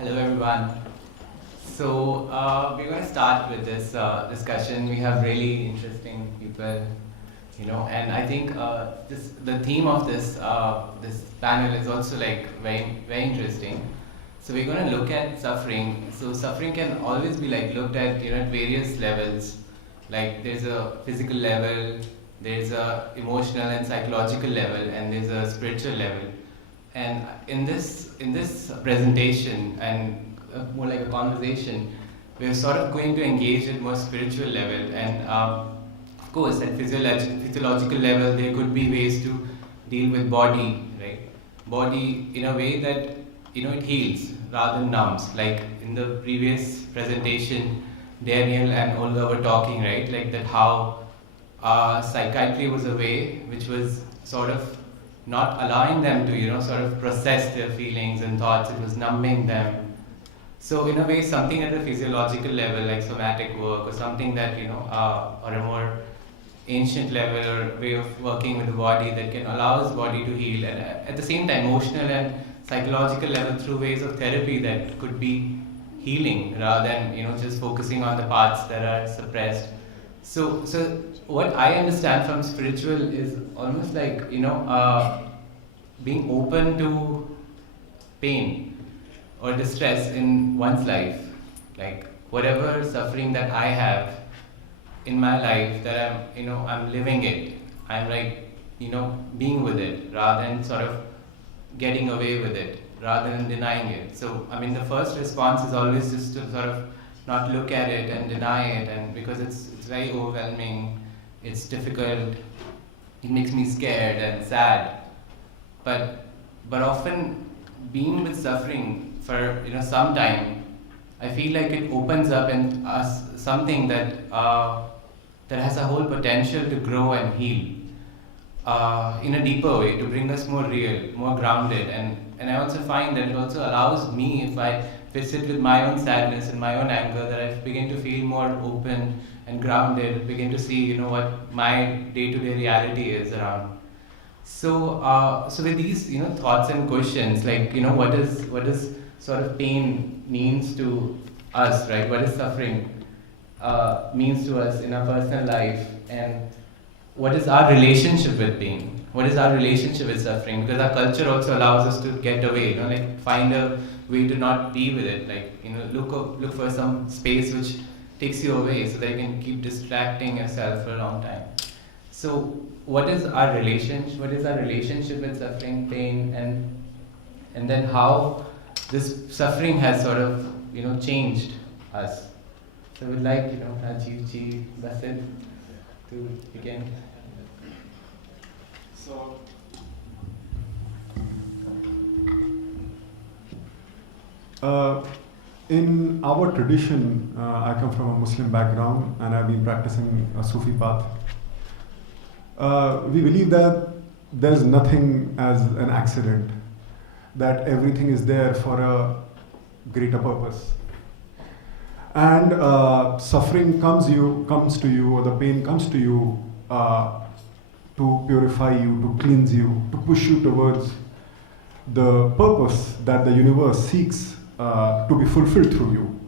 Hello everyone. We're going to start with this discussion. We have really interesting people, and I think the theme of this panel is also like very interesting. So we're going to look at suffering. So suffering can always be like looked at at various levels. Like there's a physical level, there's a emotional and psychological level, and there's a spiritual level. And in this presentation and more like a conversation, we're sort of going to engage at more spiritual level. And of course, at physiological level, there could be ways to deal with body, right? Body in a way that it heals rather than numbs. Like in the previous presentation, Daniel and Olga were talking, right? Like that how psychiatry was a way which was sort of not allowing them to sort of process their feelings and thoughts. It was numbing them. So in a way, something at a physiological level, like somatic work, or something that or a more ancient level or way of working with the body that can allow his body to heal, and at the same time, emotional and psychological level through ways of therapy that could be healing rather than just focusing on the parts that are suppressed. So what I understand from spiritual is almost like being open to pain or distress in one's life, like whatever suffering that I have in my life, that I'm living it. I'm like being with it rather than sort of getting away with it, rather than denying it. So I mean, the first response is always just to sort of not look at it and deny it, and because it's very overwhelming, it's difficult, it makes me scared and sad. But often being with suffering for some time, I feel like it opens up in us something that has a whole potential to grow and heal in a deeper way, to bring us more real, more grounded. And I also find that it also allows me, if I sit with my own sadness and my own anger, that I begin to feel more open and grounded, begin to see what my day-to-day reality is around. So with these thoughts and questions, like what is sort of pain means to us, right? What is suffering means to us in our personal life, and what is our relationship with pain? What is our relationship with suffering? Because our culture also allows us to get away, like find a way to not be with it, like look for some space which takes you away so that you can keep distracting yourself for a long time. So what is our relationship? What is our relationship with suffering, pain, and then how this suffering has sort of changed us? So we'd like Rajiv ji, Basit to begin. So, in our tradition, I come from a Muslim background and I've been practicing a Sufi path. We believe that there's nothing as an accident, that everything is there for a greater purpose. And suffering comes to you, or the pain comes to you to purify you, to cleanse you, to push you towards the purpose that the universe seeks to be fulfilled through you.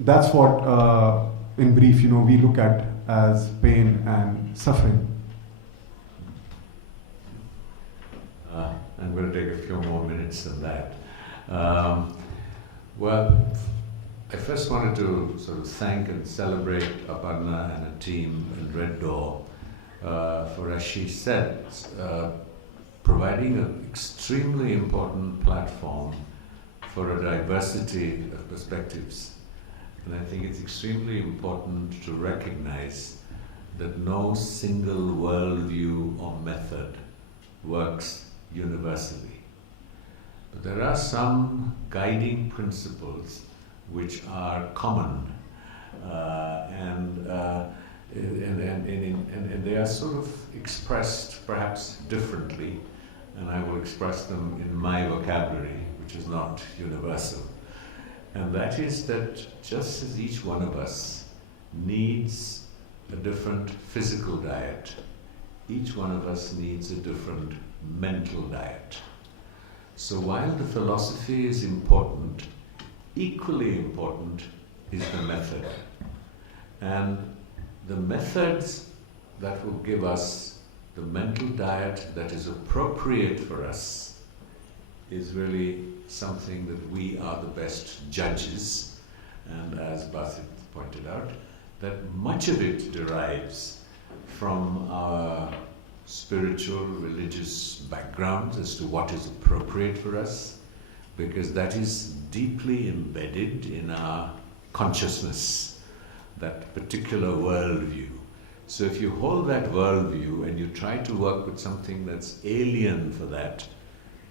That's what, in brief, we look at as pain and suffering. I'm going to take a few more minutes than that. Well, I first wanted to sort of thank and celebrate Aparna and a team in Red Door for, as she said, providing an extremely important platform for a diversity of perspectives. And I think it's extremely important to recognize that no single worldview or method works universally. But there are some guiding principles which are common, and they are sort of expressed perhaps differently, and I will express them in my vocabulary, which is not universal. And that is that just as each one of us needs a different physical diet, each one of us needs a different mental diet. So while the philosophy is important, equally important is the method. And the methods that will give us the mental diet that is appropriate for us is really something that we are the best judges. And as Basit pointed out, that much of it derives from our spiritual, religious backgrounds as to what is appropriate for us, because that is deeply embedded in our consciousness, that particular worldview. So if you hold that worldview and you try to work with something that's alien for that,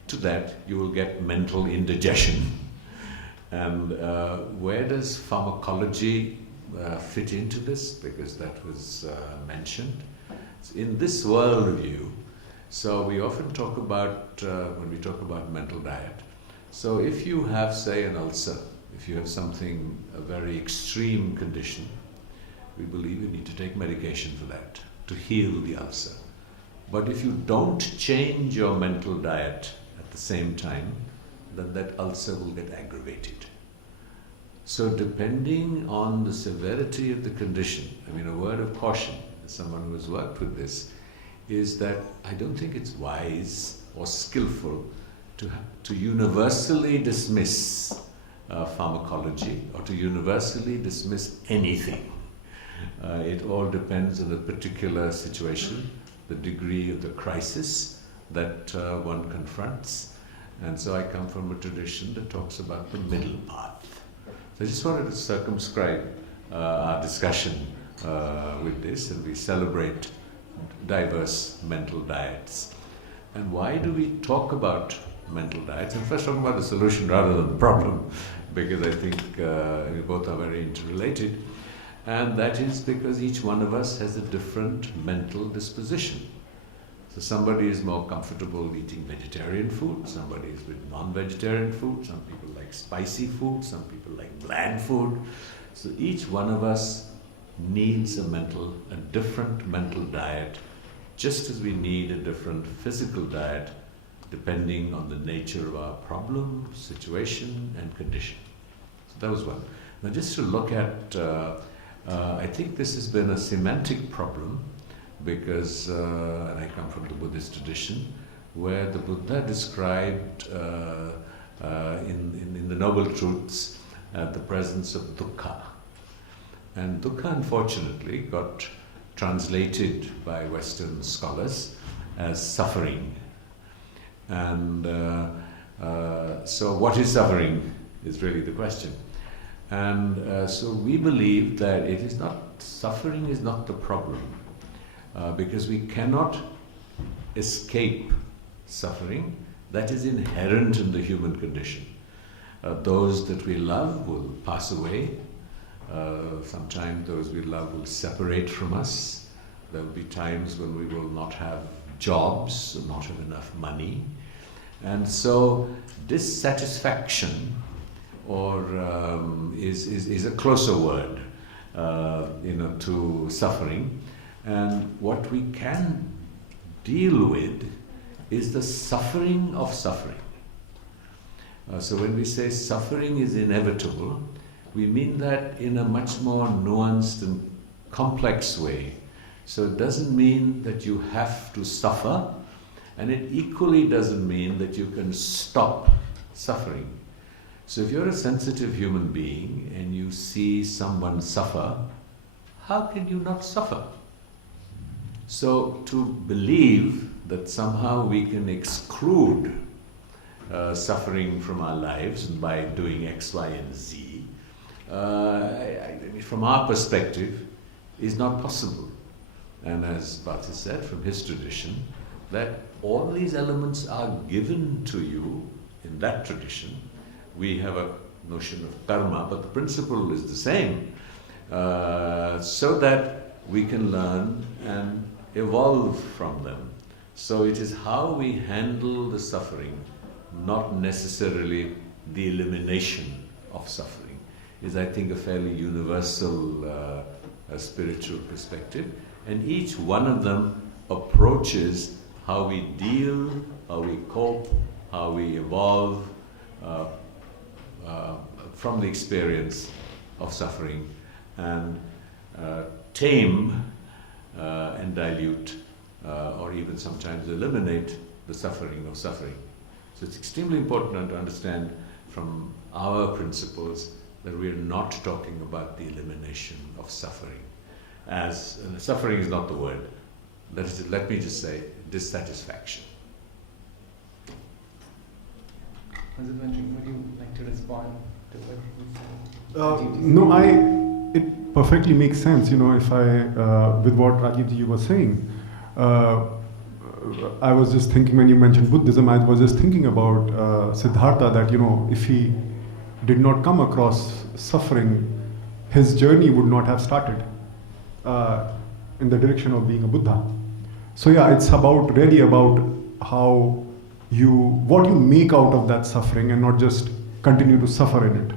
to that you will get mental indigestion. And where does pharmacology fit into this? Because that was mentioned. In this worldview, so we often talk about, when we talk about mental diet, so if you have, say, an ulcer, if you have something, a very extreme condition, we believe you need to take medication for that, to heal the ulcer. But if you don't change your mental diet at the same time, then that ulcer will get aggravated. So depending on the severity of the condition, I mean, a word of caution, as someone who has worked with this, is that I don't think it's wise or skillful to universally dismiss pharmacology or to universally dismiss anything. It all depends on the particular situation, the degree of the crisis that one confronts. And so I come from a tradition that talks about the middle path. So I just wanted to circumscribe our discussion with this, and we celebrate diverse mental diets. And why do we talk about mental diets? And first talk about the solution rather than the problem, because I think we both are very interrelated. And that is because each one of us has a different mental disposition. So somebody is more comfortable eating vegetarian food, somebody is with non-vegetarian food, some people like spicy food, some people like bland food. So each one of us needs a different mental diet, just as we need a different physical diet, depending on the nature of our problem, situation, and condition. So that was one. Now just to look at, I think this has been a semantic problem, because and I come from the Buddhist tradition, where the Buddha described in the Noble Truths the presence of Dukkha. And Dukkha, unfortunately, got translated by Western scholars as suffering. And so what is suffering is really the question. And so we believe that it is not, suffering is not the problem, because we cannot escape suffering. That is inherent in the human condition. Those that we love will pass away. Sometimes those we love will separate from us. There will be times when we will not have jobs, or not have enough money. And so dissatisfaction, or is a closer word, to suffering. And what we can deal with is the suffering of suffering. So when we say suffering is inevitable, we mean that in a much more nuanced and complex way. So it doesn't mean that you have to suffer, and it equally doesn't mean that you can stop suffering. So if you're a sensitive human being and you see someone suffer, how can you not suffer? So to believe that somehow we can exclude suffering from our lives and by doing X, Y, and Z, from our perspective, is not possible. And as Basit said, from his tradition, that all these elements are given to you in that tradition. We have a notion of karma, but the principle is the same, so that we can learn and evolve from them. So it is how we handle the suffering, not necessarily the elimination of suffering, is, I think, a fairly universal spiritual perspective. And each one of them approaches how we deal, how we cope, how we evolve uh, from the experience of suffering and tame and dilute or even sometimes eliminate the suffering of suffering. So it's extremely important to understand from our principles that we are not talking about the elimination of suffering. As suffering is not the word. Let me just say dissatisfaction. I was wondering, would you like to respond to what he said? No, it perfectly makes sense, if with what Rajiv ji was saying. I was just thinking when you mentioned Buddhism, I was just thinking about Siddhartha, that, if he did not come across suffering, his journey would not have started in the direction of being a Buddha. So yeah, it's really about what you make out of that suffering and not just continue to suffer in it.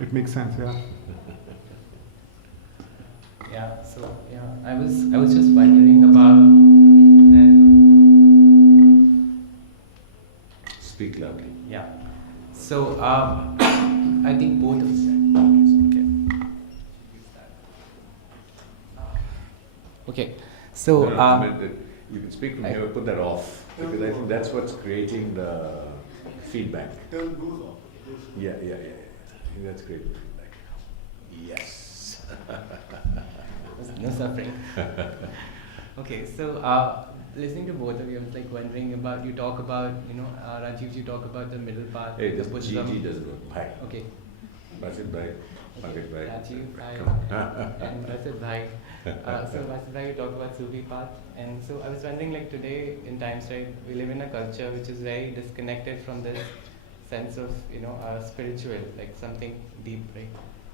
It makes sense, yeah. Yeah, so yeah, I was just wondering about that. Speak loudly. Yeah. So I think both of them. Okay. So you can speak from here, put that off, because I think that's what's creating the feedback. Turn those off. Yeah. I think that's creating feedback. Yes. No suffering. Okay, so listening to both of you, I was like wondering about, you talk about, Rajiv, you talk about the middle path. Hey, the this Buddhism. GG doesn't work. Bye. Okay. Basit bhai. Okay. Bhai. Rajiv, bhai, and Basit bhai. So Basit bhai, you talk about Sufi path, and so I was wondering, like today in times, right, we live in a culture which is very disconnected from this sense of, spiritual, like something deep, right,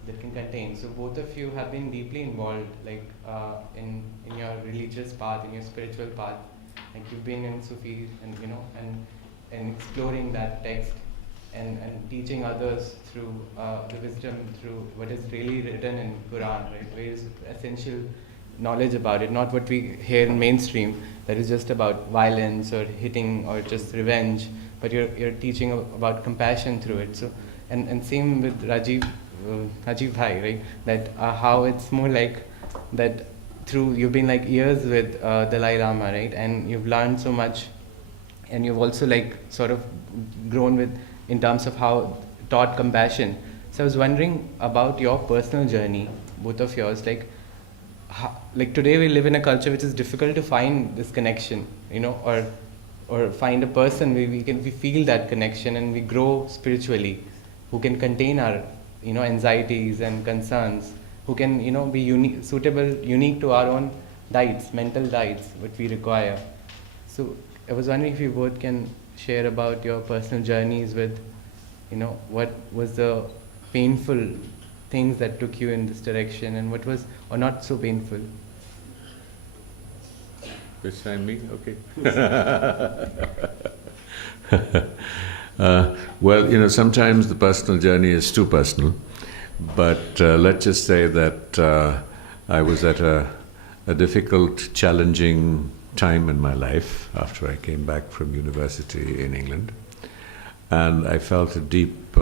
that can contain. So both of you have been deeply involved, like in your religious path, in your spiritual path. Like you've been in Sufi, and and exploring that text, and teaching others through the wisdom, through what is really written in Quran, right? Where is essential knowledge about it, not what we hear in mainstream, that is just about violence or hitting or just revenge, but you're teaching about compassion through it. So and same with Rajiv bhai, right? That how it's more like that through, you've been like years with Dalai Lama, right? And you've learned so much, and you've also like sort of grown with, in terms of how taught compassion. So I was wondering about your personal journey, both of yours, like today we live in a culture which is difficult to find this connection, or find a person where we feel that connection and we grow spiritually, who can contain our anxieties and concerns, who can be unique to our own diets, mental diets, what we require. So I was wondering if you both can share about your personal journeys with, what was the painful things that took you in this direction, and what was, or not so painful. This time me? Okay. Well, sometimes the personal journey is too personal, but let's just say that I was at a difficult, challenging time in my life after I came back from university in England, and I felt a deep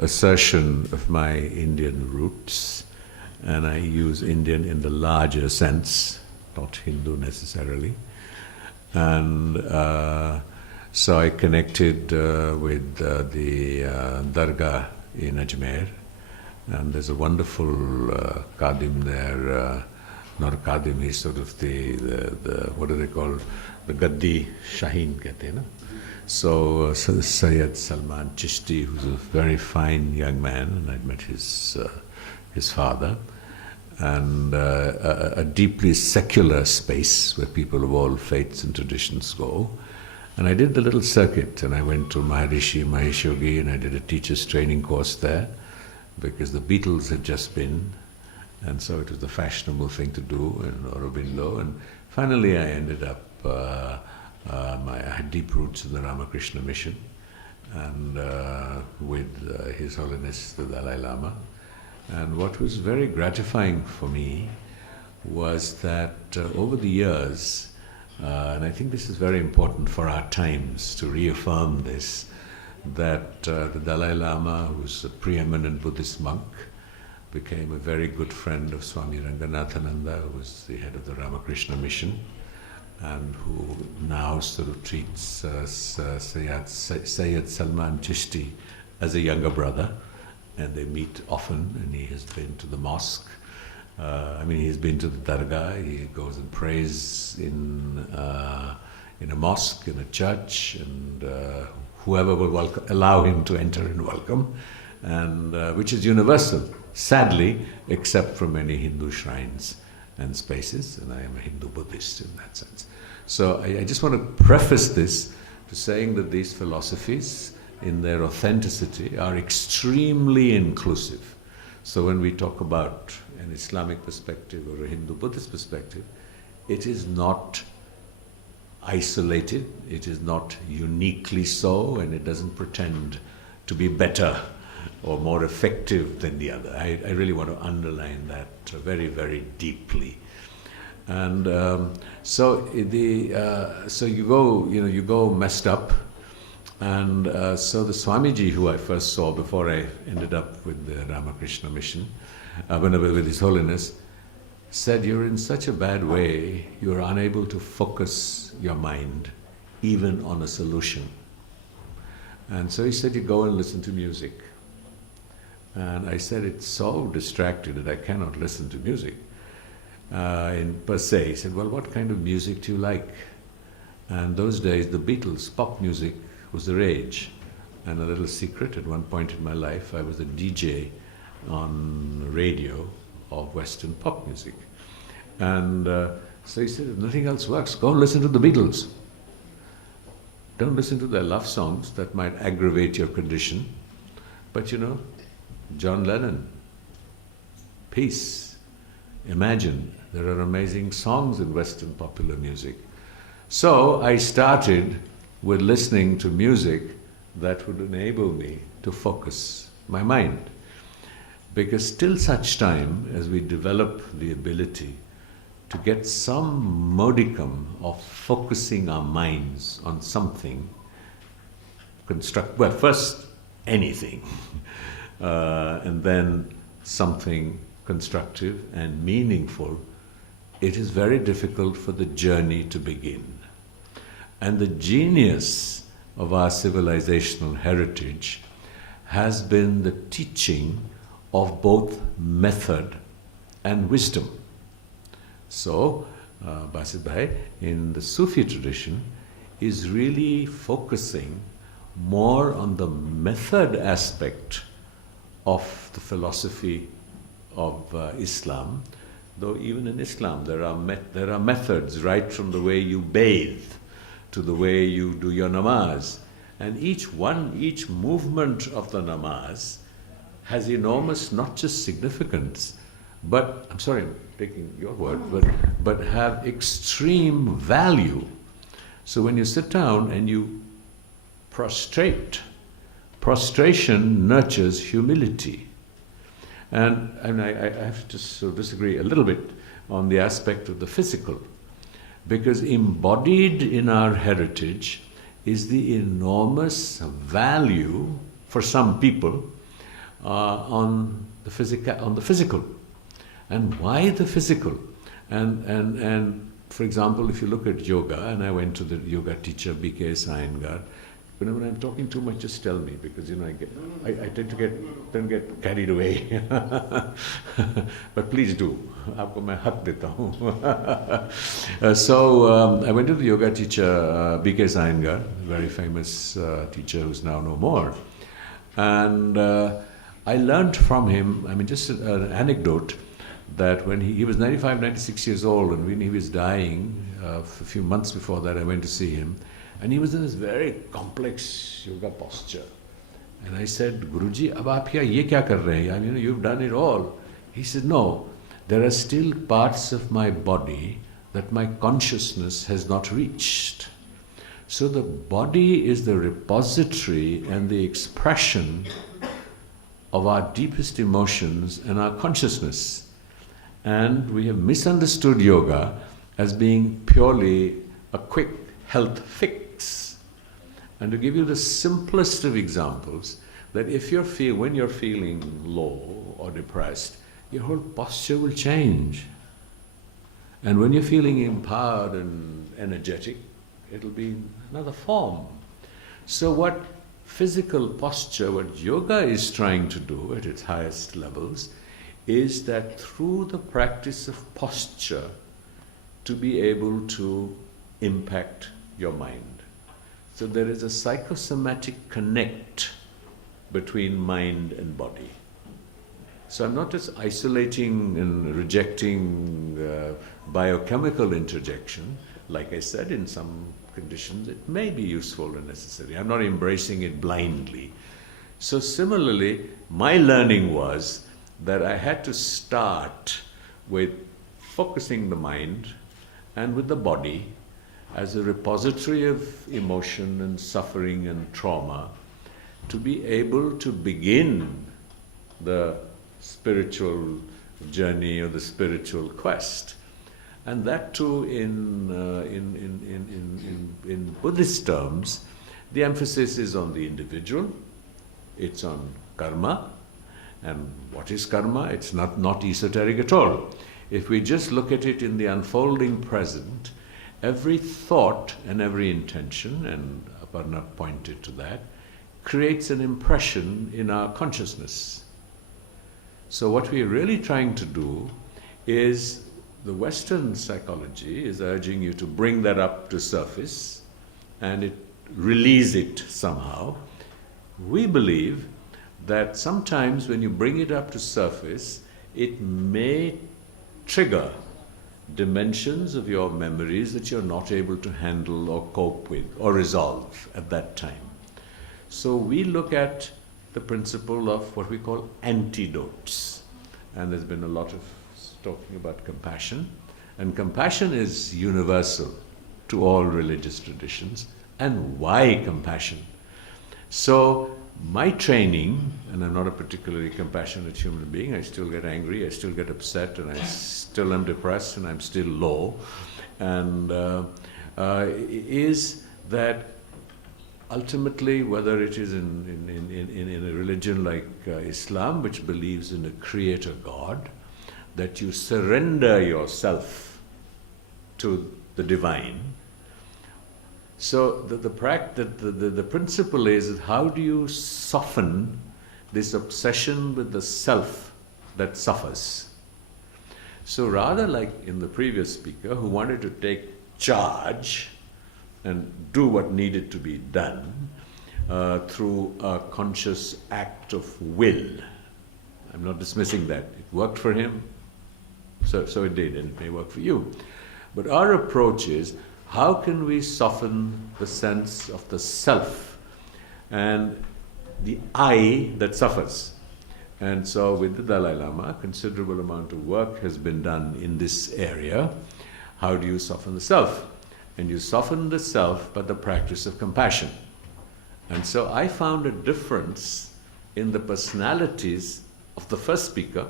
assertion of my Indian roots, and I use Indian in the larger sense, not Hindu necessarily, and so I connected with the Dargah in Ajmer, and there's a wonderful Kadim there, not a Kadim, he's sort of the what do they call, the Gaddi Shaheen kehte hain na? So Sayyid Salman Chishti, who's a very fine young man, and I'd met his father, and a deeply secular space where people of all faiths and traditions go. And I did the little circuit, and I went to Maharishi Mahesh Yogi, and I did a teacher's training course there, because the Beatles had just been, and so it was the fashionable thing to do in Aurobindo. And finally I ended up, I had deep roots in the Ramakrishna mission, and with His Holiness the Dalai Lama. And what was very gratifying for me was that over the years And I think this is very important for our times to reaffirm this, that the Dalai Lama, who's a preeminent Buddhist monk, became a very good friend of Swami Ranganathananda, who was the head of the Ramakrishna mission, and who now sort of treats Sayyid Salman Chishti as a younger brother, and they meet often, and he has been to the mosque. He's been to the dargah, he goes and prays in a mosque, in a church, and whoever will allow him to enter and welcome, and which is universal, sadly, except for many Hindu shrines and spaces, and I am a Hindu Buddhist in that sense. So I just want to preface this to saying that these philosophies, in their authenticity, are extremely inclusive. So when we talk about an Islamic perspective or a Hindu Buddhist perspective, it is not isolated, it is not uniquely so, and it doesn't pretend to be better or more effective than the other. I really want to underline that very, very deeply. And so you go messed up, and so the Swamiji, who I first saw before I ended up with the Ramakrishna mission, with His Holiness, said, "You're in such a bad way, you're unable to focus your mind even on a solution." And so he said, "You go and listen to music." And I said, "It's so distracted that I cannot listen to music per se." He said, "Well, what kind of music do you like?" And those days, the Beatles, pop music, was the rage. And a little secret, at one point in my life, I was a DJ on radio of Western pop music. And so he said, "If nothing else works, go and listen to the Beatles. Don't listen to their love songs, that might aggravate your condition. But John Lennon, Peace, Imagine, there are amazing songs in Western popular music." So I started with listening to music that would enable me to focus my mind. Because till such time as we develop the ability to get some modicum of focusing our minds on something, first anything, and then something constructive and meaningful, it is very difficult for the journey to begin. And the genius of our civilizational heritage has been the teaching of both method and wisdom. So, Basit Bhai, in the Sufi tradition, is really focusing more on the method aspect of the philosophy of Islam, though even in Islam there are methods, right from the way you bathe to the way you do your namaz. And each movement of the namaz has enormous, not just significance, but, I'm sorry, I'm taking your word, but have extreme value. So when you sit down and you prostrate, prostration nurtures humility. And I have to sort of disagree a little bit on the aspect of the physical, because embodied in our heritage is the enormous value for some people on the physical. And why the physical? And for example, if you look at yoga, and I went to the yoga teacher B.K. Iyengar, whenever I'm talking too much, just tell me, because I tend to get carried away. But please do. Aapko main hak deta hoon. So I went to the yoga teacher B.K. Iyengar, a very famous teacher who's now no more. And I learned from him, just an anecdote, that when he was 95, 96 years old, and when he was dying, a few months before that, I went to see him, and he was in this very complex yoga posture. And I said, "Guruji, ab aap ye kya kar rahe hain? You've done it all." He said, "No, there are still parts of my body that my consciousness has not reached." So the body is the repository and the expression of our deepest emotions and our consciousness. And we have misunderstood yoga as being purely a quick health fix. And to give you the simplest of examples, that if when you're feeling low or depressed, your whole posture will change. And when you're feeling empowered and energetic, it'll be another form. So what physical posture, what yoga is trying to do at its highest levels, is that through the practice of posture, to be able to impact your mind. So there is a psychosomatic connect between mind and body. So I'm not just isolating and rejecting biochemical interjection. Like I said, in some conditions it may be useful and necessary. I'm not embracing it blindly. So similarly, my learning was that I had to start with focusing the mind and with the body as a repository of emotion and suffering and trauma, to be able to begin the spiritual journey or the spiritual quest. And that too, in Buddhist terms, the emphasis is on the individual, it's on karma. And what is karma? It's not esoteric at all. If we just look at it in the unfolding present, every thought and every intention, and Aparna pointed to that, creates an impression in our consciousness. So what we're really trying to do is, the Western psychology is urging you to bring that up to surface and release it somehow. We believe that sometimes when you bring it up to surface, it may trigger dimensions of your memories that you're not able to handle or cope with or resolve at that time. So we look at the principle of what we call antidotes. And there's been a lot of talking about compassion. And compassion is universal to all religious traditions. And why compassion? So my training, and I'm not a particularly compassionate human being, I still get angry, I still get upset, and I still am depressed, and I'm still low, and is that ultimately, whether it is in a religion like Islam, which believes in a creator God, that you surrender yourself to the divine. So the principle is, how do you soften this obsession with the self that suffers? So rather like in the previous speaker, who wanted to take charge and do what needed to be done through a conscious act of will. I'm not dismissing that. It worked for him, so it did, and it may work for you. But our approach is, how can we soften the sense of the self and the I that suffers? And so with the Dalai Lama, a considerable amount of work has been done in this area. How do you soften the self? And you soften the self by the practice of compassion. And so I found a difference in the personalities of the first speaker,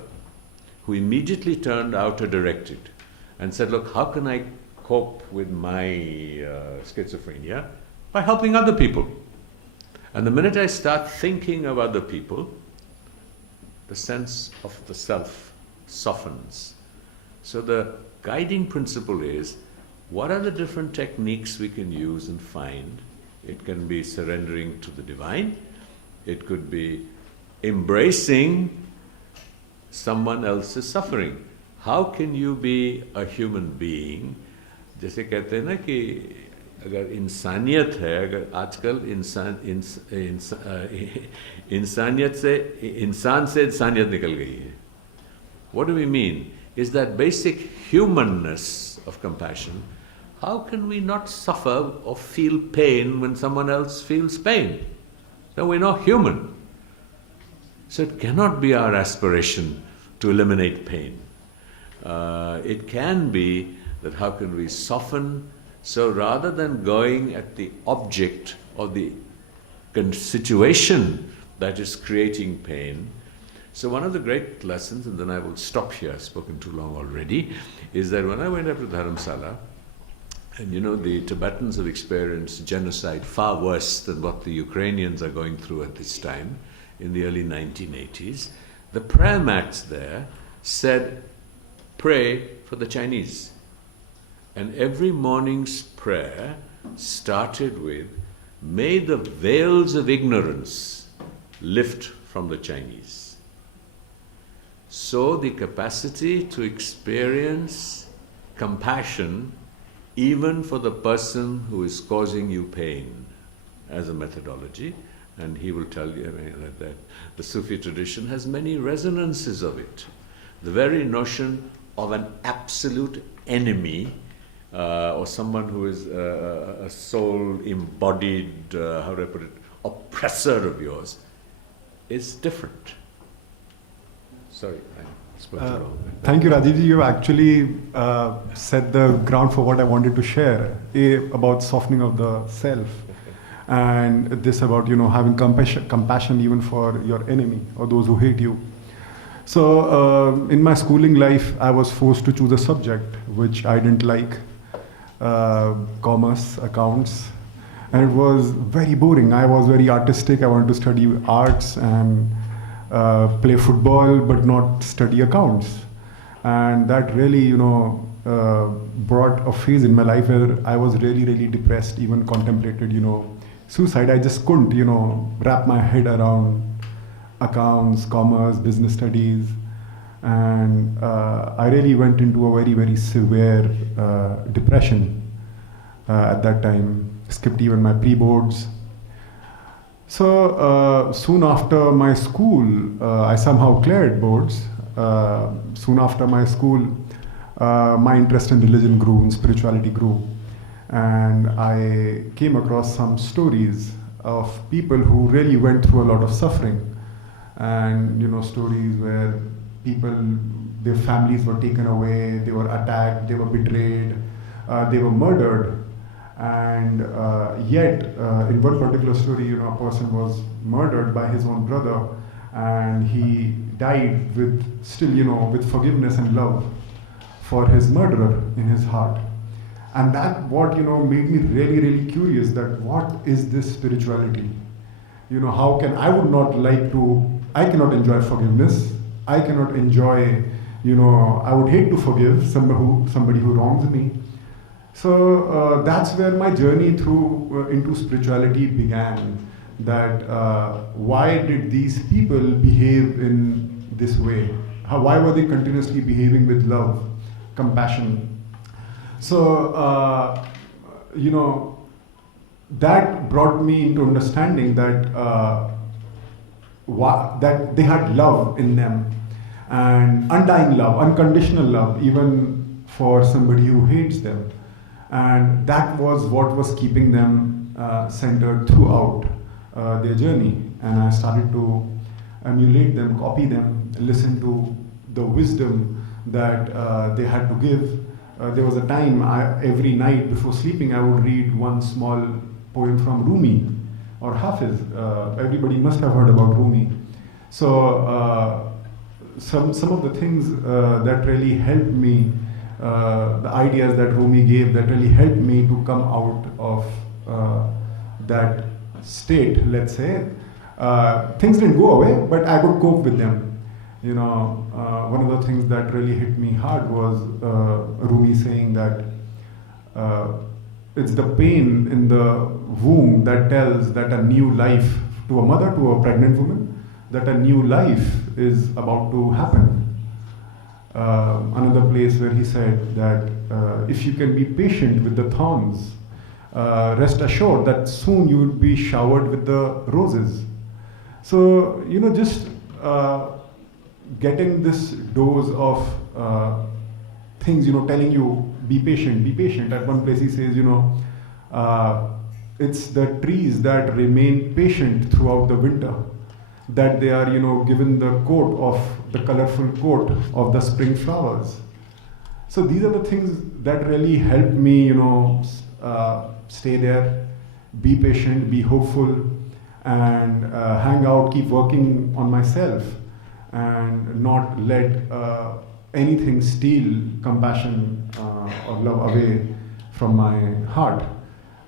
who immediately turned outer-directed and said, look, how can I cope with my schizophrenia? By helping other people. And the minute I start thinking of other people, the sense of the self softens. So the guiding principle is, what are the different techniques we can use and find? It can be surrendering to the divine. It could be embracing someone else's suffering. How can you be a human being? जैसे कहते हैं ना कि अगर इंसानियत है, अगर आजकल इंसानियत से इंसानियत निकल गई है. What do we mean? Is that basic humanness of compassion. How can we not suffer or feel pain when someone else feels pain? So we're not human. So it cannot be our aspiration to eliminate pain. It can be that how can we soften, so rather than going at the object or the situation that is creating pain. So one of the great lessons, and then I will stop here, I've spoken too long already, is that when I went up to Dharamsala, And you know, the Tibetans have experienced genocide far worse than what the Ukrainians are going through at this time, in the early 1980s. The prayer mats there said, pray for the Chinese. And every morning's prayer started with, may the veils of ignorance lift from the Chinese. So the capacity to experience compassion even for the person who is causing you pain as a methodology, and he will tell you that the Sufi tradition has many resonances of it. The very notion of an absolute enemy or someone who is a soul embodied, how do I put it, oppressor of yours is different. Sorry, I spoke too long. Thank you, Rajiv. You have actually set the ground for what I wanted to share about softening of the self, and this about having compassion even for your enemy or those who hate you. So in my schooling life, I was forced to choose a subject which I didn't like, commerce, accounts, and it was very boring. I was very artistic. I wanted to study arts and play football, but not study accounts. And that really, brought a phase in my life where I was really, really depressed, even contemplated, suicide. I just couldn't, wrap my head around accounts, commerce, business studies. And I really went into a very, very severe depression at that time. Skipped even my pre-boards. So soon after my school, I somehow cleared boards. Soon after my school, my interest in religion grew and spirituality grew. And I came across some stories of people who really went through a lot of suffering. And stories where people, their families were taken away, they were attacked, they were betrayed, they were murdered. And yet, in one particular story, a person was murdered by his own brother, and he died with still, with forgiveness and love for his murderer in his heart. And that what, made me really, really curious that what is this spirituality? How can, I would not like to, I cannot enjoy forgiveness. I cannot enjoy, I would hate to forgive somebody who wrongs me. So that's where my journey into spirituality began. That why did these people behave in this way? Why were they continuously behaving with love, compassion? So that brought me into understanding that that they had love in them, and undying love, unconditional love, even for somebody who hates them. And that was what was keeping them centered throughout their journey. And I started to emulate them, copy them, listen to the wisdom that they had to give. There was a time, every night before sleeping, I would read one small poem from Rumi or Hafiz. Everybody must have heard about Rumi. So some of the things that really helped me, the ideas that Rumi gave, that really helped me to come out of that state, let's say. Things didn't go away, but I could cope with them. One of the things that really hit me hard was Rumi saying that it's the pain in the womb that tells that a new life, to a mother, to a pregnant woman, that a new life is about to happen. Another place where he said that if you can be patient with the thorns, rest assured that soon you will be showered with the roses. So, just getting this dose of things, telling you, be patient, be patient. At one place he says, it's the trees that remain patient throughout the winter, that they are, given the coat of, the colorful coat of the spring flowers. So these are the things that really helped me, stay there, be patient, be hopeful, and hang out, keep working on myself, and not let anything steal compassion or love away from my heart.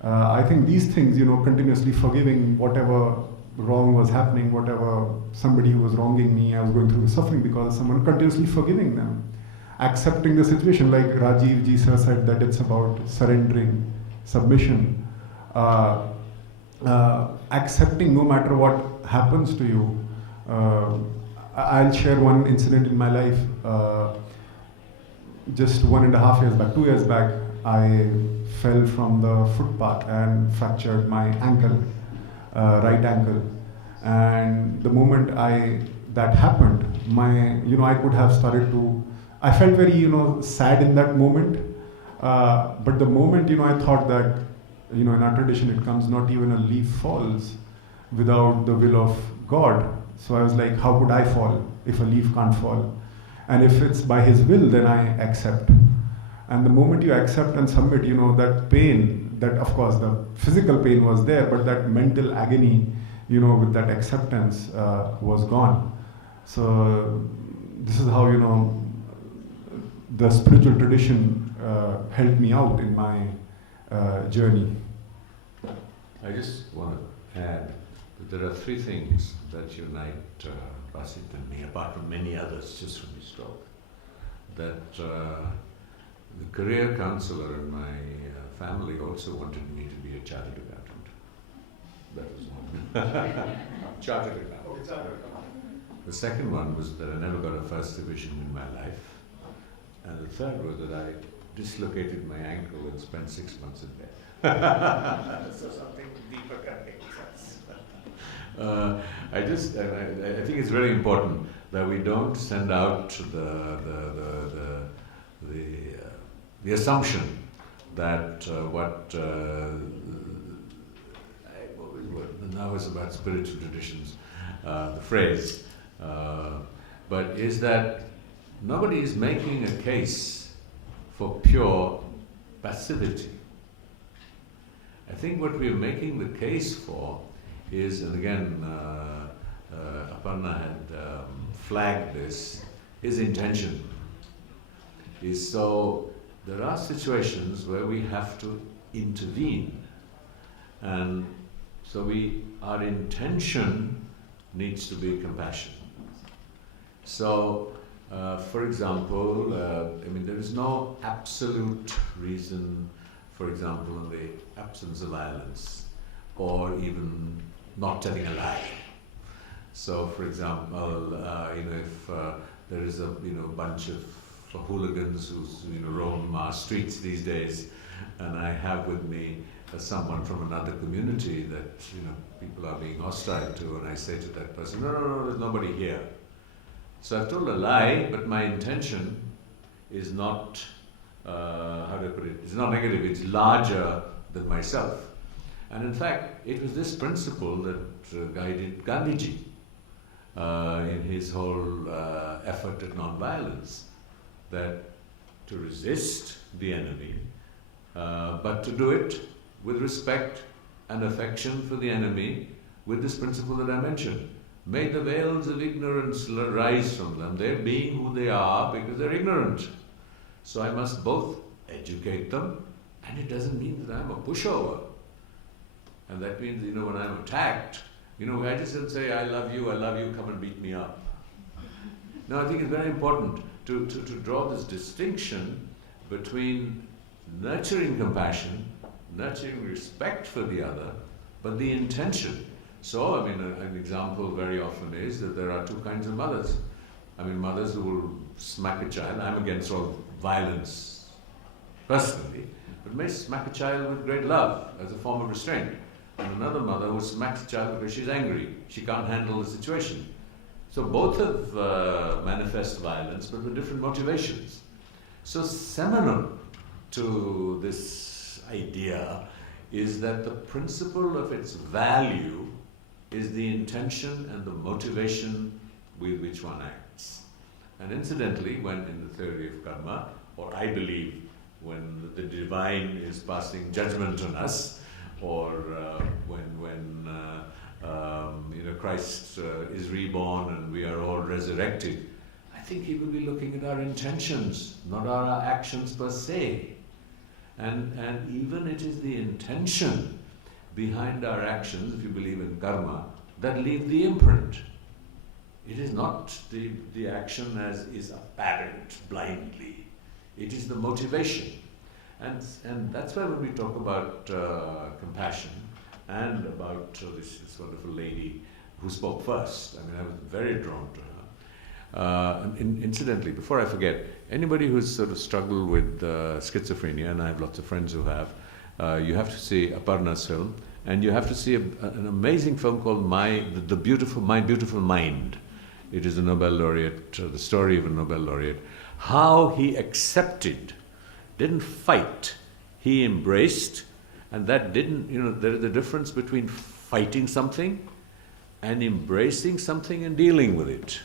I think these things, continuously forgiving whatever wrong was happening, whatever somebody who was wronging me, I was going through suffering because of someone, continuously forgiving them, accepting the situation, like Rajiv ji sir said that it's about surrendering, submission, accepting no matter what happens to you. I'll share one incident in my life. Just 1.5 years back, 2 years back, I fell from the footpath and fractured my ankle, right ankle. And the moment that happened, I could have started to, I felt very, sad in that moment. But the moment, I thought that, in our tradition, it comes not even a leaf falls without the will of God. So I was like, how could I fall if a leaf can't fall? And if it's by His will, then I accept. And the moment you accept and submit, that pain, that of course the physical pain was there, but that mental agony, with that acceptance was gone. So this is how, the spiritual tradition helped me out in my journey. I just want to add that there are 3 things that unite Basit and me, apart from many others, just from his talk. That the career counselor in my family also wanted me to be a chartered accountant. That was one. Chartered accountant. The second one was that I never got a first division in my life. And the third was that I dislocated my ankle and spent 6 months in bed. So something deeper can make sense. I think it's very important that we don't send out the assumption that now is about spiritual traditions, the phrase, but is that nobody is making a case for pure passivity. I think what we are making the case for is, and again, Aparna had flagged this, his intention is so there are situations where we have to intervene, and so our intention needs to be compassion. So, for example, there is no absolute reason, for example, in the absence of violence, or even not telling a lie. So, for example, if there is a bunch of hooligans who roam our streets these days, and I have with me someone from another community that people are being hostile to, and I say to that person, no, there's nobody here. So I've told a lie, but my intention is not, how do I put it, it's not negative, it's larger than myself. And in fact, it was this principle that guided Gandhiji in his whole effort at non-violence, that to resist the enemy, but to do it with respect and affection for the enemy, with this principle that I mentioned. May the veils of ignorance rise from them. They're being who they are because they're ignorant. So I must both educate them, and it doesn't mean that I'm a pushover. And that means, when I'm attacked, I just don't say, I love you, come and beat me up. Now, I think it's very important to draw this distinction between nurturing compassion, nurturing respect for the other, but the intention. So, an example very often is that there are 2 kinds of mothers. Mothers who will smack a child. I'm against all violence personally, but may smack a child with great love as a form of restraint. And another mother who smacks the child because she's angry. She can't handle the situation. So both have manifest violence, but with different motivations. So seminal to this idea is that the principle of its value is the intention and the motivation with which one acts. And incidentally, when in the theory of karma, or I believe when the divine is passing judgment on us, or when Christ is reborn and we are all resurrected, I think he will be looking at our intentions, not our actions per se. And even it is the intention behind our actions, if you believe in karma, that leave the imprint. It is not the action as is apparent blindly. It is the motivation. And that's why when we talk about compassion and about this wonderful lady who spoke first, I mean, I was very drawn to her. Incidentally, before I forget, anybody who's sort of struggled with schizophrenia, and I have lots of friends who have, you have to see Aparna's film, and you have to see an amazing film called My Beautiful Mind. It is a Nobel laureate, the story of a Nobel laureate. How he accepted, didn't fight, he embraced, and that didn't, there is a difference between fighting something and embracing something and dealing with it.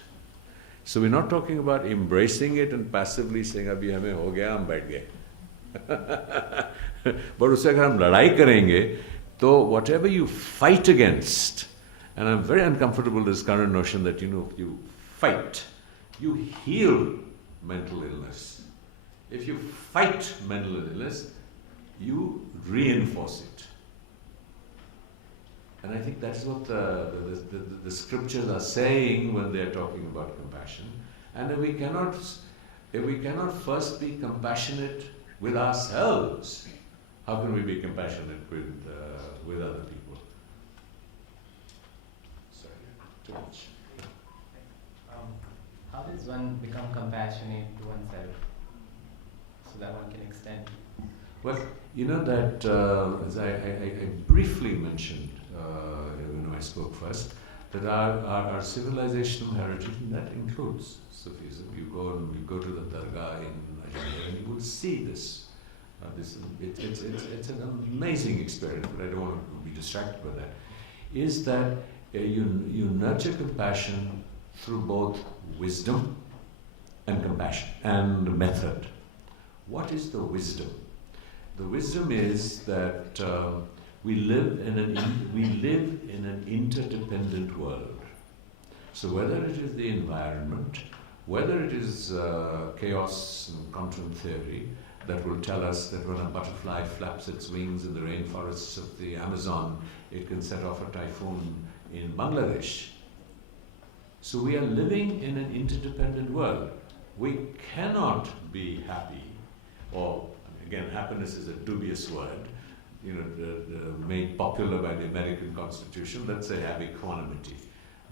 So we're not talking about embracing it and passively saying, "Abhi hame ho gaya, hum baith gaye." But usse agar hum ladai karenge, so whatever you fight against, and I'm very uncomfortable with this current notion that you fight, you heal mental illness. If you fight mental illness, you reinforce it. And I think that's what the scriptures are saying when they're talking about compassion. And if we cannot first be compassionate with ourselves, how can we be compassionate with other people? Sorry, too much. How does one become compassionate to oneself so that one can extend? Well, you know that, as I briefly mentioned when I spoke first, that our civilizational heritage, and that includes Sufism. You go to the Dargah in Ajmer and you will see this. It's an amazing experience, but I don't want to be distracted by that. Is that you nurture compassion through both wisdom and compassion and method. What is the wisdom? The wisdom is that we live in an interdependent world. So whether it is the environment, whether it is chaos and quantum theory that will tell us that when a butterfly flaps its wings in the rainforests of the Amazon, it can set off a typhoon in Bangladesh. So we are living in an interdependent world. We cannot be happy, or again, happiness is a dubious word, made popular by the American Constitution. Let's say have equanimity,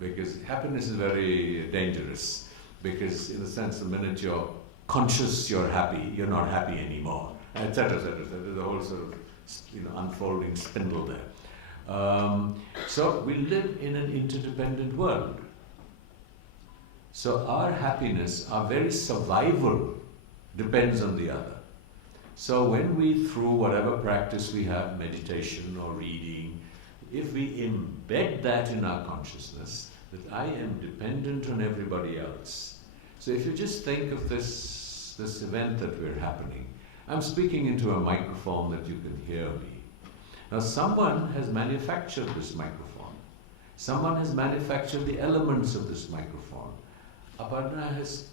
because happiness is very dangerous. Because in a sense, the minute you're conscious you're happy, you're not happy anymore, etc., etc. There's a whole sort of unfolding spindle there. So we live in an interdependent world. So our happiness, our very survival, depends on the other. So when we, through whatever practice we have, meditation or reading, if we embed that in our consciousness, that I am dependent on everybody else. So if you just think of this event that we're happening, I'm speaking into a microphone that you can hear me. Now someone has manufactured this microphone. Someone has manufactured the elements of this microphone. Aparna has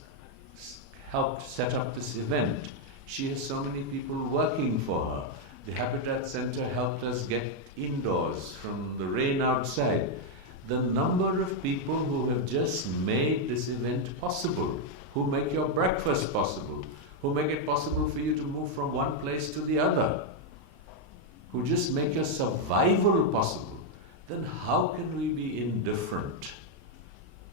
helped set up this event. She has so many people working for her. The Habitat Center helped us get indoors from the rain outside. The number of people who have just made this event possible, who make your breakfast possible, who make it possible for you to move from one place to the other, who just make your survival possible, then how can we be indifferent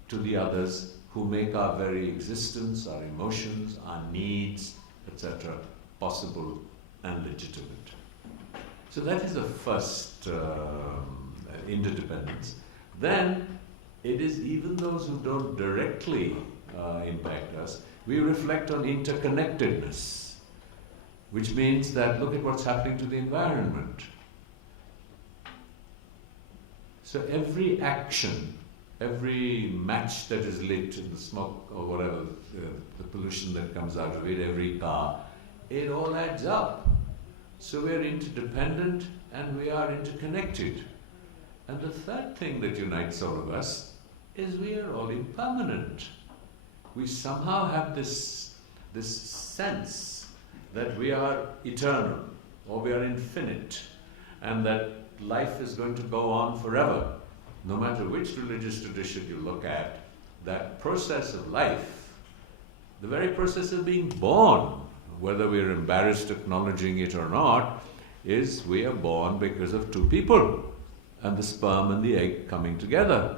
to the others who make our very existence, our emotions, our needs, etc., possible and legitimate? So that is the first interdependence. Then it is even those who don't directly impact us, we reflect on interconnectedness, which means that look at what's happening to the environment. So every action, every match that is lit in the smoke or whatever, the pollution that comes out of it, every car, it all adds up. So we are interdependent and we are interconnected. And the third thing that unites all of us is we are all impermanent. We somehow have this sense that we are eternal. or we are infinite, and that life is going to go on forever. No matter which religious tradition you look at, that process of life, the very process of being born, whether we're embarrassed acknowledging it or not, is we are born because of two people, and the sperm and the egg coming together,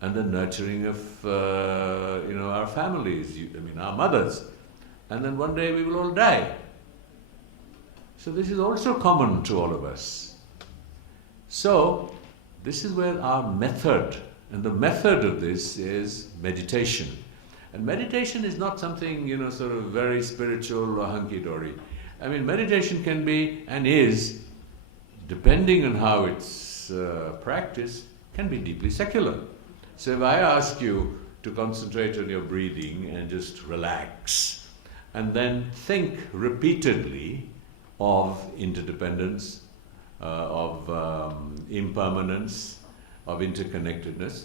and the nurturing of our families, our mothers, and then one day we will all die. So this is also common to all of us. So this is where our method, and the method of this is meditation. And meditation is not something, sort of very spiritual or hunky-dory. I mean, meditation can be, and is, depending on how it's practiced, can be deeply secular. So if I ask you to concentrate on your breathing and just relax, and then think repeatedly of interdependence, of impermanence, of interconnectedness,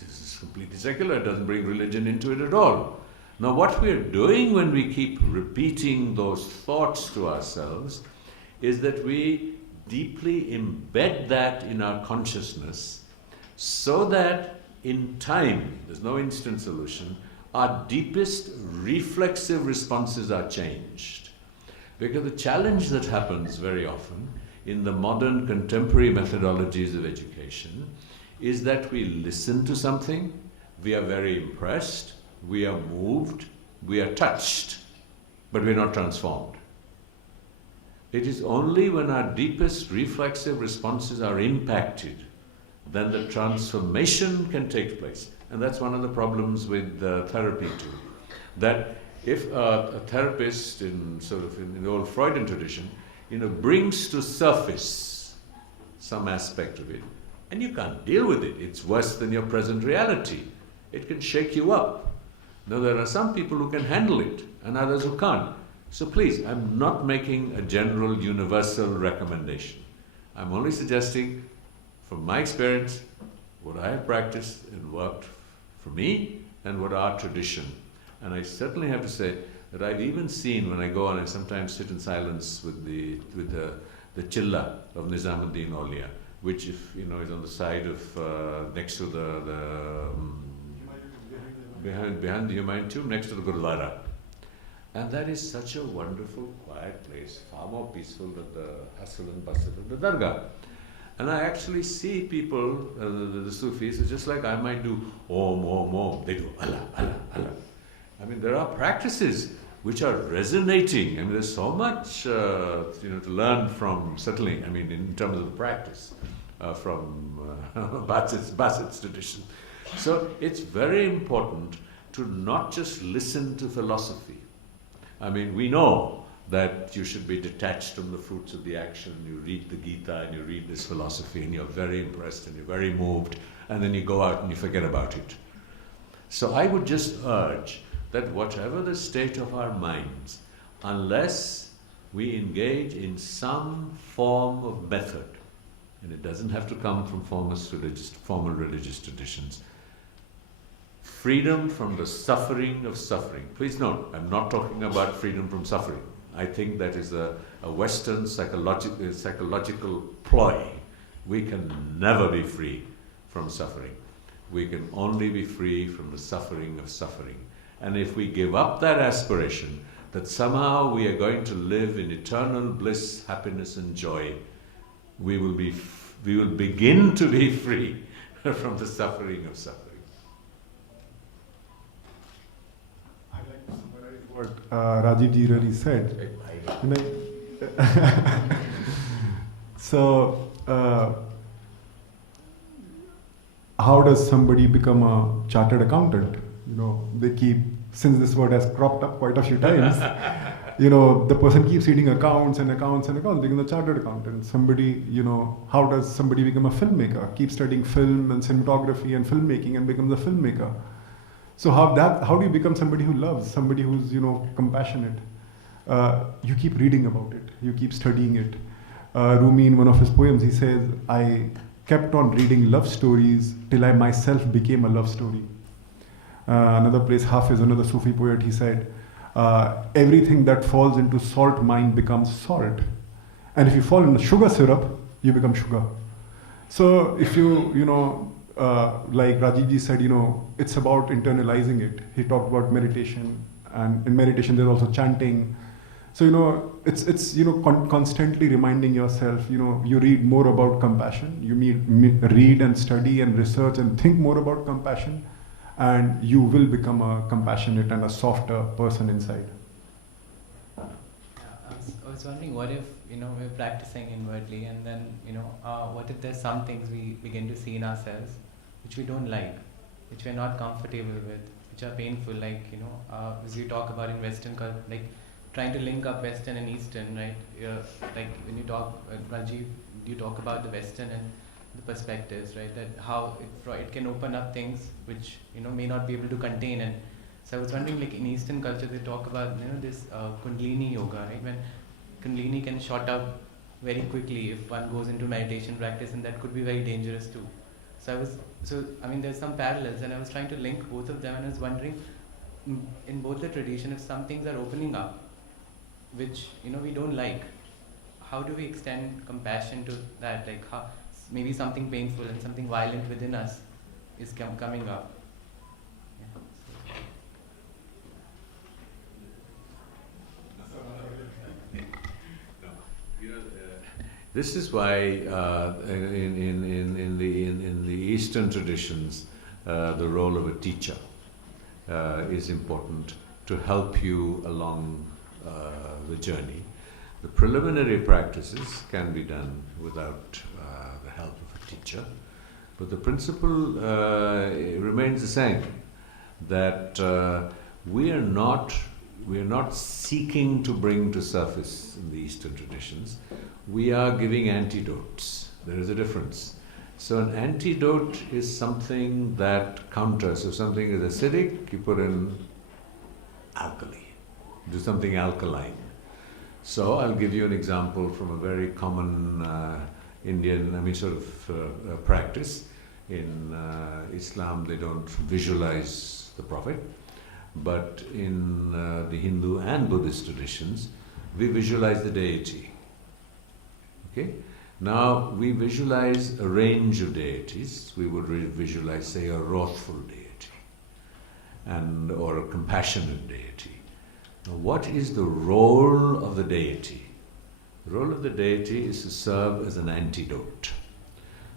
this is completely secular. It doesn't bring religion into it at all. Now what we're doing when we keep repeating those thoughts to ourselves is that we deeply embed that in our consciousness, so that in time, there's no instant solution, our deepest reflexive responses are changed. Because the challenge that happens very often in the modern contemporary methodologies of education is that we listen to something, we are very impressed, we are moved, we are touched, but we're not transformed. It is only when our deepest reflexive responses are impacted then the transformation can take place. And that's one of the problems with therapy too. That if a therapist in the old Freudian tradition, brings to surface some aspect of it, and you can't deal with it, it's worse than your present reality. It can shake you up. Now there are some people who can handle it and others who can't. So please, I'm not making a general universal recommendation. I'm only suggesting, from my experience, what I have practiced and worked for me and what our tradition. And I certainly have to say that I've even seen, when I go and I sometimes sit in silence with the chilla of Nizamuddin Aulia, which is on the side of next to behind the Humayun tomb, next to the Gurudwara. And that is such a wonderful, quiet place, far more peaceful than the hustle and bustle of the Dargah. And I actually see people, the Sufis, it's just like I might do Om, Om, Om. They do Allah, Allah, Allah. I mean, there are practices which are resonating. I mean, there's so much to learn from, certainly, in terms of the practice, from Basit's tradition. So it's very important to not just listen to philosophy. I mean, we know that you should be detached from the fruits of the action. You read the Gita and you read this philosophy and you're very impressed and you're very moved, and then you go out and you forget about it. So I would just urge that whatever the state of our minds, unless we engage in some form of method, and it doesn't have to come from formal religious traditions, freedom from the suffering of suffering. Please note, I'm not talking about freedom from suffering. I think that is a Western psychological ploy. We can never be free from suffering. We can only be free from the suffering of suffering. And if we give up that aspiration, that somehow we are going to live in eternal bliss, happiness and joy, we will begin to be free from the suffering of suffering. I like to summarize what Rajiv Ji really said. So, how does somebody become a chartered accountant? They keep, since this word has cropped up quite a few times, the person keeps reading accounts and accounts and accounts, becomes a chartered accountant. Somebody, how does somebody become a filmmaker? Keep studying film and cinematography and filmmaking and becomes a filmmaker. So how do you become somebody who loves, somebody who's, compassionate? You keep reading about it, you keep studying it. Rumi, in one of his poems, he says, I kept on reading love stories till I myself became a love story. Another place, Hafiz, another Sufi poet, he said, everything that falls into salt mine becomes salt. And if you fall in the sugar syrup, you become sugar. So if you, like Rajivji said, it's about internalizing it. He talked about meditation, and in meditation there's also chanting. So, it's constantly reminding yourself, you read more about compassion, you read and study and research and think more about compassion, and you will become a compassionate and a softer person inside. I was wondering, what if, we're practicing inwardly, and then, what if there's some things we begin to see in ourselves which we don't like, which we're not comfortable with, which are painful, like, as you talk about in Western culture, like, trying to link up Western and Eastern, right? Like when you talk, Rajiv, you talk about the Western and the perspectives, right? That how it can open up things which may not be able to contain. And so I was wondering, like in Eastern culture, they talk about this Kundalini yoga, right? When Kundalini can shot up very quickly if one goes into meditation practice, and that could be very dangerous too. So there's some parallels, and I was trying to link both of them, and I was wondering, in both the tradition, if some things are opening up, which we don't like, how do we extend compassion to that? Like how maybe something painful and something violent within us is coming up. This is why in the Eastern traditions, the role of a teacher is important to help you along the journey. The preliminary practices can be done without the help of a teacher, but the principle remains the same, that we are not seeking to bring to surface in the Eastern traditions. We are giving antidotes. There is a difference. So an antidote is something that counters. If something is acidic, you put in alkali. Do something alkaline. So I'll give you an example from a very common Indian, practice. In Islam, they don't visualize the Prophet, but in the Hindu and Buddhist traditions, we visualize the deity. Okay? Now, we visualize a range of deities. We would visualize, say, a wrathful deity, or a compassionate deity. Now, what is the role of the deity? The role of the deity is to serve as an antidote.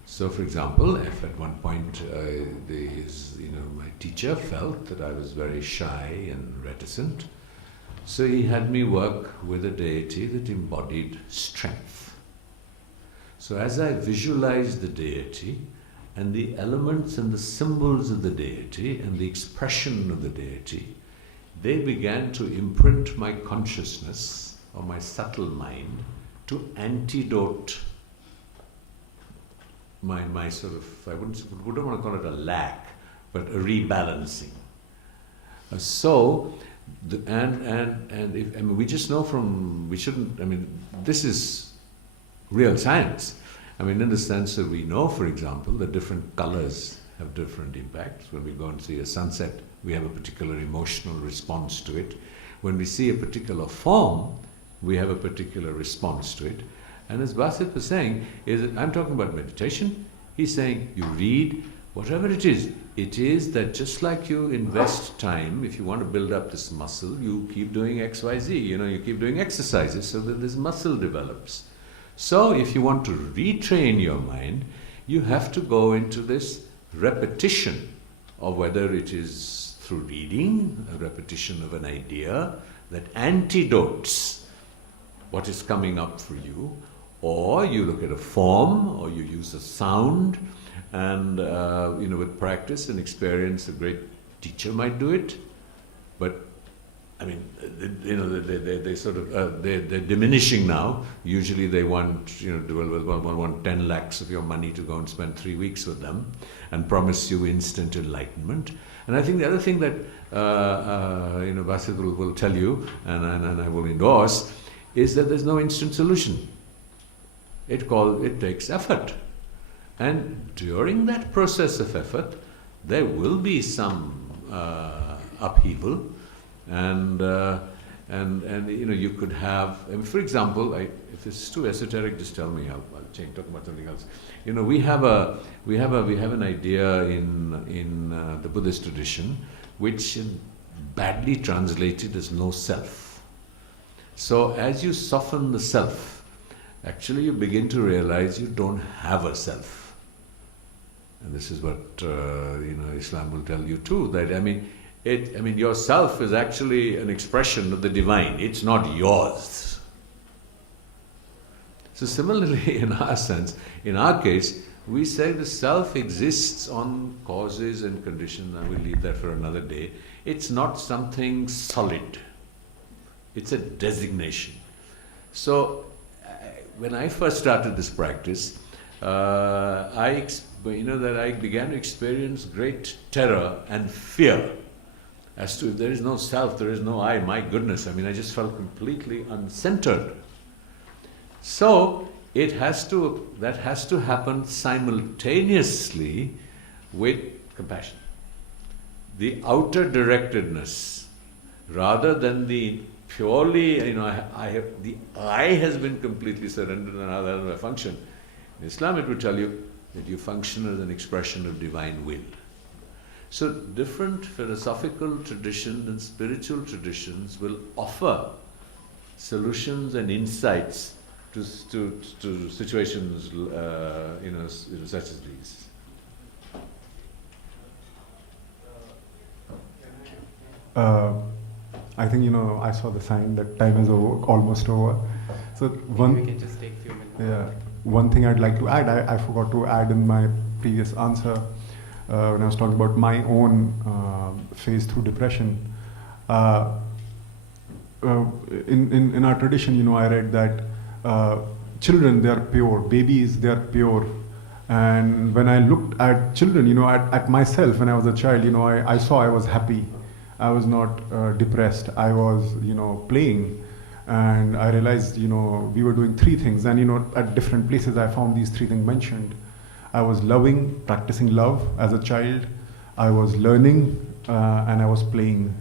So, for example, if at one point my teacher felt that I was very shy and reticent, so he had me work with a deity that embodied strength. So as I visualized the deity and the elements and the symbols of the deity and the expression of the deity, they began to imprint my consciousness or my subtle mind to antidote my sort of, I wouldn't want to call it a lack, but a rebalancing. We just know this is real science. In the sense that we know, for example, that different colors have different impacts. When we go and see a sunset, we have a particular emotional response to it. When we see a particular form, we have a particular response to it. And as Basit was saying, I'm talking about meditation. He's saying you read, whatever it is that just like you invest time, if you want to build up this muscle, you keep doing X, Y, Z, you keep doing exercises so that this muscle develops. So if you want to retrain your mind, you have to go into this repetition of whether it is through reading, a repetition of an idea that antidotes what is coming up for you, or you look at a form, or you use a sound, and with practice and experience, a great teacher might do it. But they're diminishing now. Usually they want, want 10 lakhs of your money to go and spend 3 weeks with them and promise you instant enlightenment. And I think the other thing that Basit will tell you, and I will endorse, is that there's no instant solution. It takes effort. And during that process of effort, there will be some upheaval, and And you could have, for example, if this is too esoteric, just tell me. I'll change, talk about something else. We have an idea in the Buddhist tradition, which badly translated is no self. So as you soften the self, actually you begin to realize you don't have a self. And this is what Islam will tell you too. That your self is actually an expression of the divine. It's not yours. So similarly, in our sense, in our case, we say the self exists on causes and conditions, and we'll leave that for another day. It's not something solid. It's a designation. So when I first started this practice, I began to experience great terror and fear as to if there is no self, there is no I. My goodness, I just felt completely uncentered. So that has to happen simultaneously with compassion. The outer directedness, rather than the purely, the I has been completely surrendered and now that's my function. In Islam it would tell you that you function as an expression of divine will. So different philosophical traditions and spiritual traditions will offer solutions and insights to situations such as these. I think I saw the sign that time is almost over. So we can just take a few minutes. Yeah, one thing I'd like to add, I forgot to add in my previous answer when I was talking about my own phase through depression. In our tradition, I read that children, they are pure, babies, they are pure. And when I looked at children, at myself when I was a child, I saw I was happy. I was not depressed. I was, playing. And I realized, we were doing three things. And, at different places I found these three things mentioned. I was loving, practicing love as a child. I was learning, and I was playing.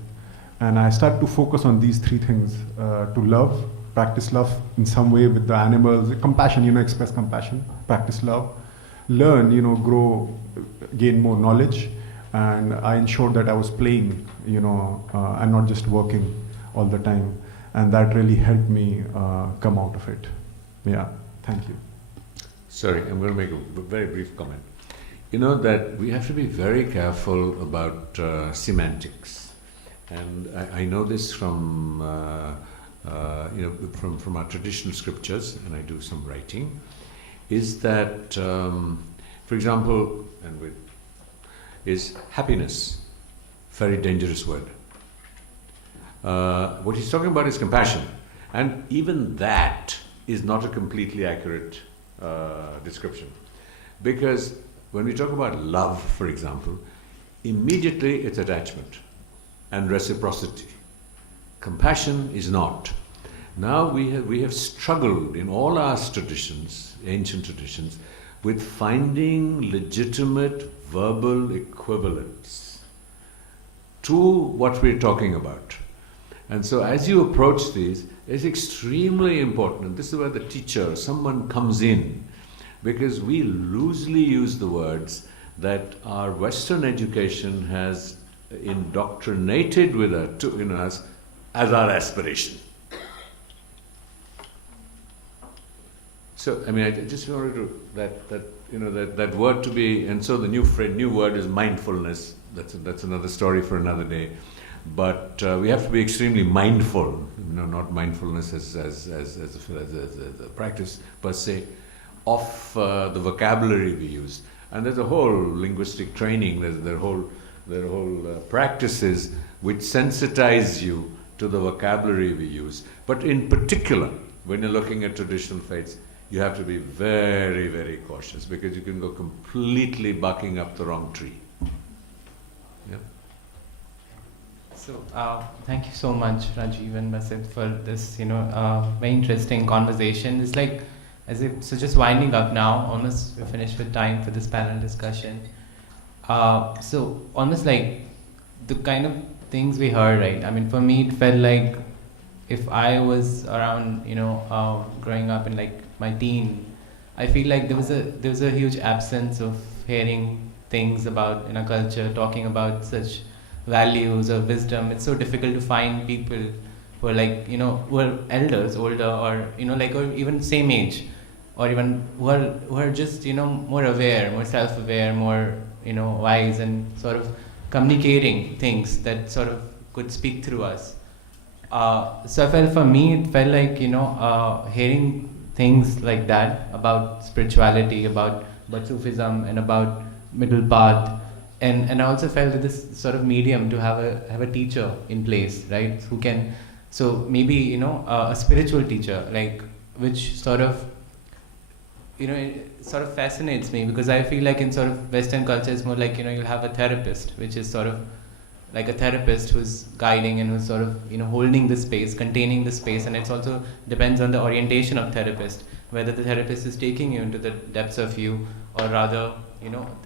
And I started to focus on these three things, to love, practice love in some way with the animals, compassion, express compassion, practice love, learn, grow, gain more knowledge. And I ensured that I was playing, and not just working all the time. And that really helped me come out of it. Yeah, thank you. Sorry, I'm going to make a very brief comment. That we have to be very careful about semantics. And I know this from our traditional scriptures, and I do some writing, is that, for example, is happiness, very dangerous word. What he's talking about is compassion, and even that is not a completely accurate description, because when we talk about love, for example, immediately it's attachment and reciprocity. Compassion is not. Now we have struggled in all our traditions, ancient traditions, with finding legitimate verbal equivalents to what we're talking about. And so as you approach these, it's extremely important, and this is where the teacher, someone comes in, because we loosely use the words that our Western education has indoctrinated with us as our aspiration. So, I just wanted to, that word to be, and so the new word is mindfulness. That's another story for another day. But we have to be extremely mindful, not mindfulness as a practice per se, of the vocabulary we use. And there's a whole linguistic training, there are whole practices which sensitize you to the vocabulary we use. But in particular, when you're looking at traditional faiths, you have to be very, very cautious, because you can go completely barking up the wrong tree. Yeah. So, thank you so much, Rajiv and Basit, for this, very interesting conversation. It's like, so just winding up now, almost we're finished with time for this panel discussion. So, almost like the kind of things we heard, right? For me, it felt like if I was around, growing up in like my teen, I feel like there was a huge absence of hearing things about in our culture, talking about such values or wisdom. It's so difficult to find people who are like, who are elders, older, or or even same age, or even who are just more aware, more self-aware, more wise, and sort of communicating things that sort of could speak through us. So I felt, for me, it felt like hearing things like that about spirituality, about Sufism, and about middle path, and I also felt that this sort of medium to have a teacher in place, right? Who can, so maybe a spiritual teacher, like, which sort of it sort of fascinates me, because I feel like in sort of Western culture it's more like you'll have a therapist, which is sort of like a therapist who's guiding and who's sort of holding the space, containing the space, and it's also depends on the orientation of therapist, whether the therapist is taking you into the depths of you, or rather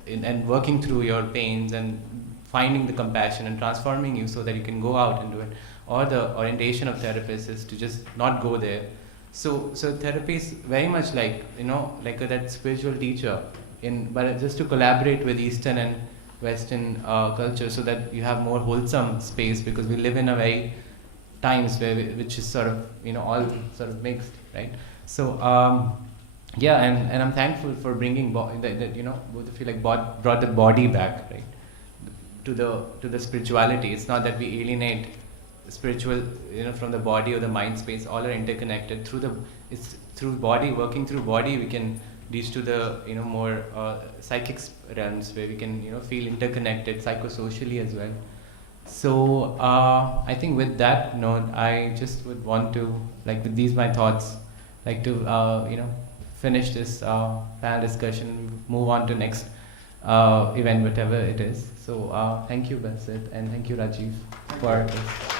and working through your pains and finding the compassion and transforming you so that you can go out and do it, or the orientation of therapist is to just not go there. So therapy is very much like that spiritual teacher, but just to collaborate with Eastern and Western culture, so that you have more wholesome space, because we live in a very times which is sort of all sort of mixed, right? So and I'm thankful for bringing both of you like brought the body back, right, to the spirituality. It's not that we alienate spiritual from the body or the mind space. All are interconnected. It's through body, working through body, we can reach to the more psychic realms, where we can feel interconnected psychosocially as well. So I think with that note, I just would want to, like, with these my thoughts, like to finish this panel discussion, move on to next event, whatever it is. So thank you, Basit, and thank you, Rajiv, for this.